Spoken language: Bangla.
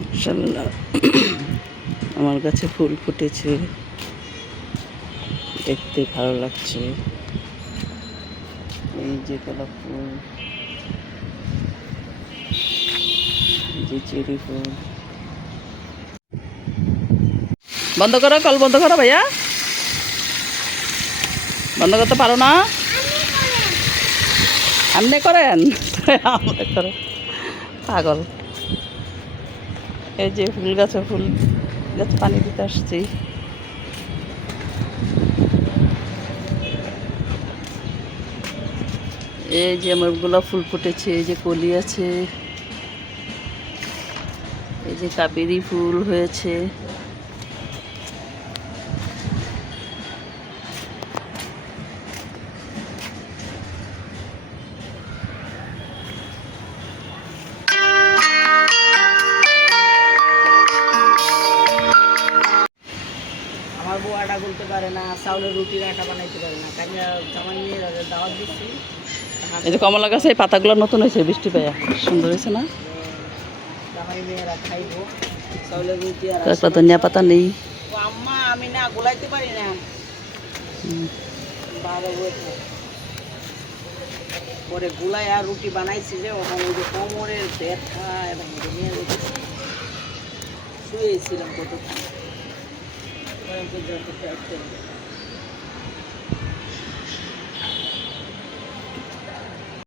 মাশাআল্লাহ আমার গাছে ফুল ফুটেছে, দেখতে ভালো লাগছে। এই যে গোলাপ ফুল, এই যে চেরি ফুল। বন্ধ করো, কল বন্ধ করো ভাইয়া, বন্ধ করতে পারো না? আপনি করেন আমরা করে পাগল। এই যে ফুল গাছে পানি দিতে আসছি। এই যে আমার গোলাপ ফুল ফুটেছে, এই যে কলি আছে, এই যে কাবেরি ফুল হয়েছে। আমার বউ আটা গুলতে পারে না, চাউলের রুটির আটা বানাইতে পারে না, কাজে জামাই মেয়ের দাওয়াত দিচ্ছি। এই যে কমলা গাছে এই পাতাগুলো নতুন হয়েছে, বৃষ্টি পাইয়া সুন্দর হয়েছে না? জামাই মেয়েরা খাইব চাউলের রুটি আর কয়েকটা ধনিয়া পাতা নেই। ও আম্মা আমি না গোলাইতে পারি না। পরে গুলাই আর রুটি বানাইছি যে ওখানে ওই যে কোমরের ব্যথা এবং শুয়েছিলাম কতক্ষণ।